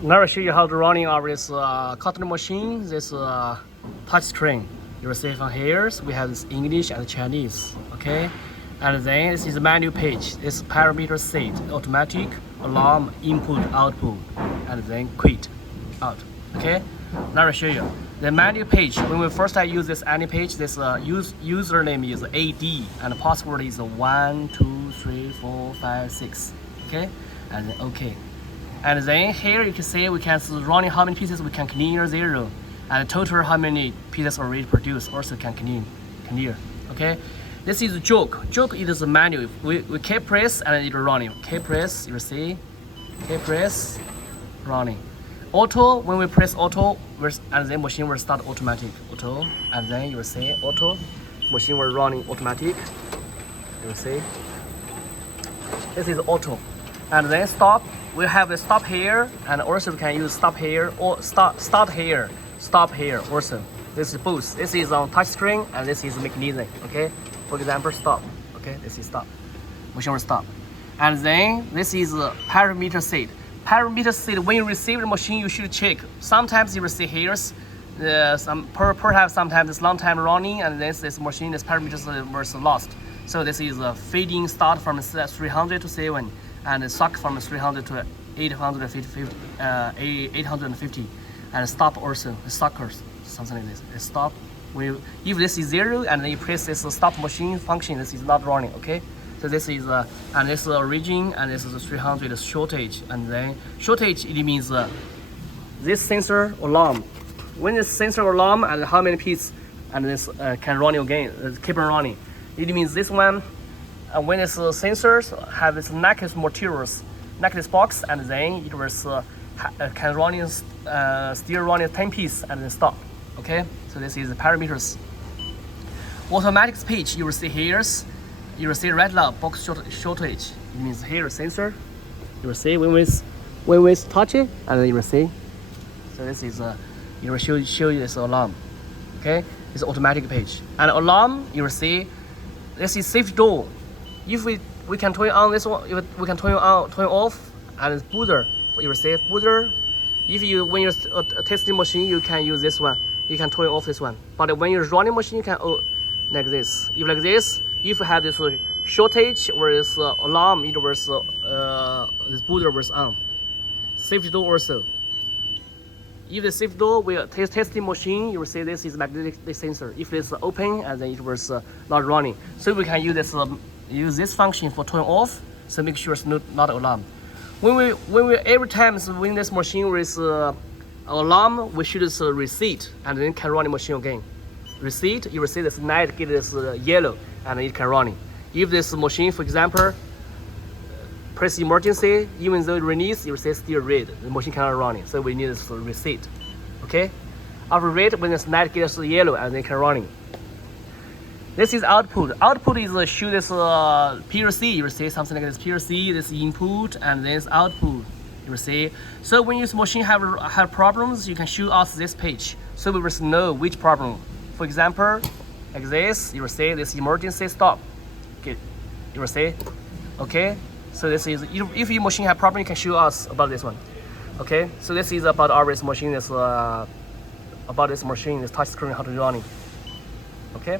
Now I'll show you how to running our this cartoning machine, this touch screen. You will see from here, we have this English and Chinese, okay? And then this is the menu page. This parameter set, automatic, alarm, input, output, and then quit, out, okay? Now I'll show you. The menu page, when we first use this any page, this username is AD, and the password is 1, 2, 3, 4, 5, 6, okay? And then okay. And then here you can see we can running how many pieces we can clear 0, and total how many pieces already produced also can clear. Okay, this is a joke. Joke is a menu. We keep press and it running. Keep press, you see, keep press, running. Auto, when we press auto, and then machine will start automatic. Auto, and then you will see auto, machine will running automatic. You will see. This is auto, and then stop. We have the stop here, and also we can use stop here or start here, stop here also. This is both. This is on touch screen and this is mechanism. Okay, for example, stop. Okay, this is stop. Machine will stop. And then this is parameter set. Parameter set. When you receive the machine, you should check. Sometimes you will see here, perhaps sometimes it's long time running, and then this machine, this parameters was lost. So this is a fading start from 300 to 7. And suck from 300 to 850, and stop also suckers, something like this. Stop. If this is 0 and then you press this stop machine function, this is not running. Okay, so this is and this is origin, and this is 300 shortage, and then shortage it means this sensor alarm. When this sensor alarm and how many pieces and this can run again, keep on running. It means this one. And when it's sensors have its necklace materials, necklace box, and then it was can running still running 10 pieces and then stop. Okay, so this is the parameters. Automatic speech, you will see here, you will see red light box shortage. It means here sensor. You will see when we touch it, and then you will see. So this is it will show you this alarm. Okay, it's automatic page. And alarm, you will see this is safety door. If we can turn on this one, we can turn off, and it's buzzer. You will see buzzer. If you when you're testing machine, you can use this one. You can turn off this one. But when you're running machine, you can like this. If like this, if you have this shortage or this alarm, it was this buzzer was on. Safety door also. If the safety door will testing machine, you will see this is magnetic sensor. If it's open, and then it was not running. So we can use this function for turn off, so make sure it's not alarm. When we every time when this machine is alarm, we should reset and then can run the machine again. Reset, you will see this light get this yellow and it can run. If this machine, for example, press emergency, even though it release, you will see still red. The machine cannot run it, so we need this reset. Okay, after red, when this light gets yellow and then can run. This is output. Output is show this PLC. You will see something like this PLC. This input and this output. You will see. So when your machine have problems, you can show us this page. So we will know which problem. For example, like this, you will see this emergency stop. Okay, you will see. Okay. So this is if your machine have problem, you can show us about this one. Okay. So this is about our machine. This about this machine. This touch screen how to running. Okay.